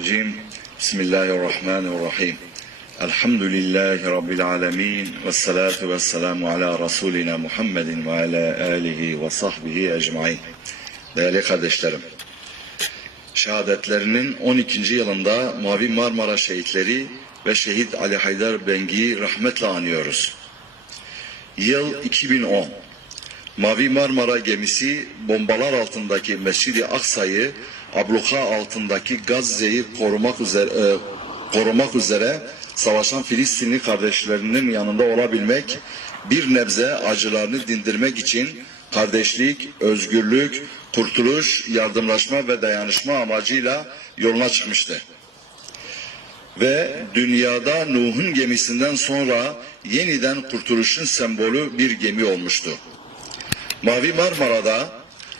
الرجيم بسم الله الرحمن الرحيم الحمد لله رب العالمين والصلاة والسلام على رسولنا Muhammed ve ala alihi ve sahbihi ecmain. Değerli kardeşlerim, şehadetlerinin 12. yılında Mavi Marmara şehitleri ve şehit Ali Haydar Bengi'yi rahmetle anıyoruz. Yıl 2010. Mavi Marmara gemisi bombalar altındaki Mescid-i Aksa'yı abluka altındaki Gazze'yi korumak üzere e, korumak üzere savaşan Filistinli kardeşlerinin yanında olabilmek, bir nebze acılarını dindirmek için kardeşlik, özgürlük, kurtuluş, yardımlaşma ve dayanışma amacıyla yoluna çıkmıştı. Ve dünyada Nuh'un gemisinden sonra yeniden kurtuluşun sembolü bir gemi olmuştu. Mavi Marmara'da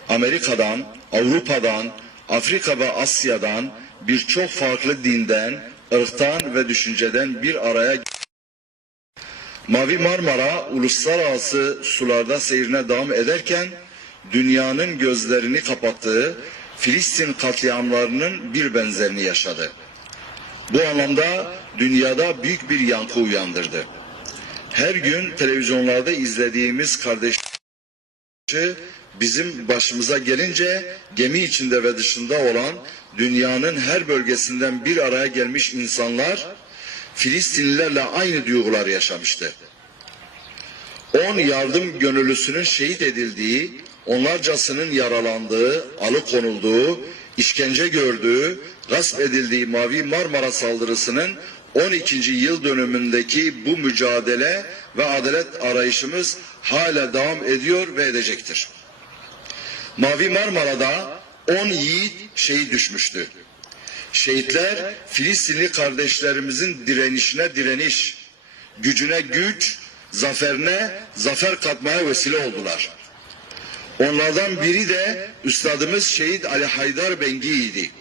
Amerika'dan, Avrupa'dan, Afrika ve Asya'dan birçok farklı dinden, ırktan ve düşünceden bir araya Mavi Marmara uluslararası sularda seyrine devam ederken dünyanın gözlerini kapattığı Filistin katliamlarının bir benzerini yaşadı. Bu anlamda dünyada büyük bir yankı uyandırdı. Her gün televizyonlarda izlediğimiz kardeş bizim başımıza gelince gemi içinde ve dışında olan dünyanın her bölgesinden bir araya gelmiş insanlar Filistinlilerle aynı duygular yaşamıştı. 10 yardım gönüllüsünün şehit edildiği, onlarcasının yaralandığı, alıkonulduğu, işkence gördüğü, gasp edildiği Mavi Marmara saldırısının 12. yıl dönümündeki bu mücadele ve adalet arayışımız hala devam ediyor ve edecektir. Mavi Marmara'da 10 yiğit şehit düşmüştü. Şehitler Filistinli kardeşlerimizin direnişine direniş, gücüne güç, zaferine zafer katmaya vesile oldular. Onlardan biri de Üstadımız Şehit Ali Haydar Bengi'ydi.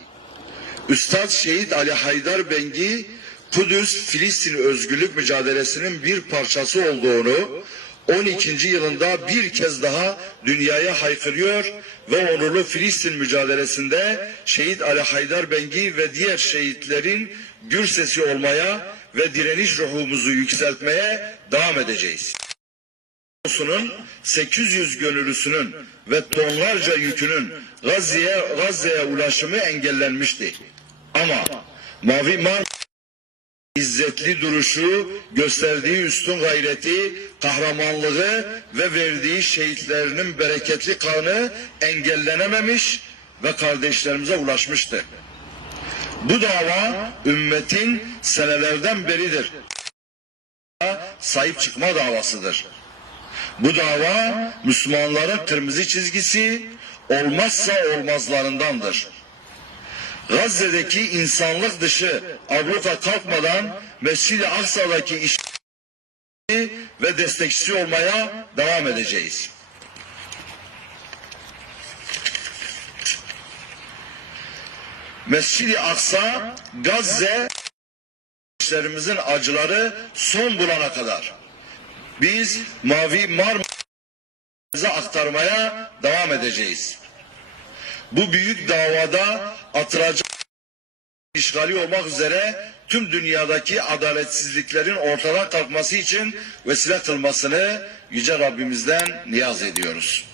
Üstad Şehit Ali Haydar Bengi, Kudüs Filistin özgürlük mücadelesinin bir parçası olduğunu 12. yılında bir kez daha dünyaya haykırıyor ve onurlu Filistin mücadelesinde şehit Ali Haydar Bengi ve diğer şehitlerin gür sesi olmaya ve direniş ruhumuzu yükseltmeye devam edeceğiz. Ordusunun 800 gönüllüsünün ve tonlarca yükünün Gazze'ye Gazze'ye ulaşımı engellenmişti. Ama Mavi Marmara İzzetli duruşu, gösterdiği üstün gayreti, kahramanlığı ve verdiği şehitlerinin bereketli kanı engellenememiş ve kardeşlerimize ulaşmıştı. Bu dava ümmetin senelerden beridir sahip çıkma davasıdır. Bu dava Müslümanların kırmızı çizgisi olmazsa olmazlarındandır. Gazze'deki insanlık dışı abluka kalkmadan Mescid-i Aksa'daki iş ve destekçisi olmaya devam edeceğiz. Mescid-i Aksa, Gazze işlerimizin acıları son bulana kadar biz Mavi Marmara'ya aktarmaya devam edeceğiz. Bu büyük davada atılacak işgali olmak üzere tüm dünyadaki adaletsizliklerin ortadan kalkması için vesile kılmasını Yüce Rabbimizden niyaz ediyoruz.